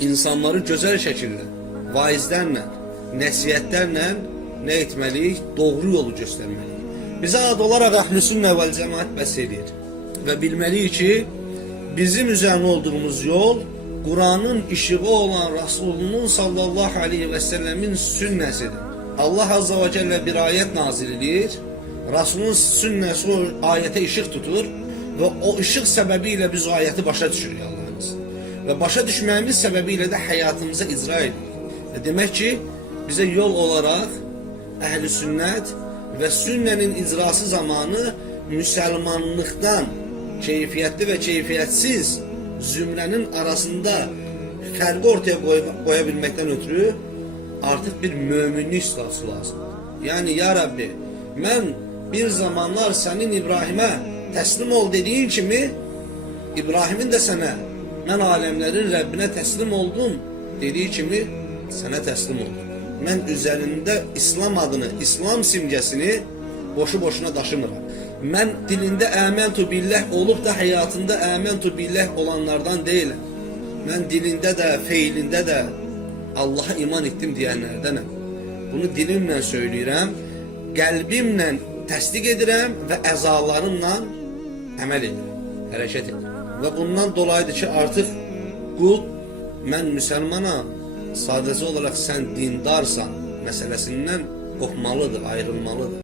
insanları gözəl şəkildə, vaizlərlə, nəsihətlərlə nə etməliyik? Doğru yolu göstərməliyik. Bizə ad olaraq Əhlüsünnə vəl Cemaət bəs edir və bilməliyik ki, bizim üzərində olduğumuz yol Kur'an'ın işığı olan Resulünün sallallahu aleyhi ve sellemin sünnəsidir. Allah azze ve celle bir ayet nazil edir. Resulün sünnəsi o ayete ışık tutur ve o ışık sebebiyle biz o ayeti başa düşürük Allah'ımız. Ve başa düşməyimiz sebebiyle de hayatımıza icra edirik. Demek ki bize yol olarak Əhl-i Sünnət ve sünnenin icrası zamanı Müslümanlıktan keyfiyetli ve keyfiyetsiz zümrənin arasında fərqi ortaya qoya bilməkdən ötürü artıq bir möminlik statusu lazımdır. Yani ya Rabbi, mən bir zamanlar sənin İbrahimə təslim ol dediğin kimi İbrahimin de sənə mən aləmlərin Rəbbinə təslim oldum dediği kimi sənə təslim oldum. Mən üzərində İslam adını, İslam simgesini boşu boşuna daşımıram. Mən dilində əməntu billah olub da həyatında əməntu billah olanlardan deyiləm. Mən dilində də, feilində də Allah'a iman etdim deyənlərdənəm. Bunu dilimlə söyləyirəm, qəlbimlə təsdiq edirəm və əzalarımla əməl edirəm, hərəkət edirəm. Və bundan dolayıdır ki, artıq qul, mən müsəlmanam, sadəcə olaraq sən dindarsan məsələsindən qopmalıdır, ayrılmalıdır.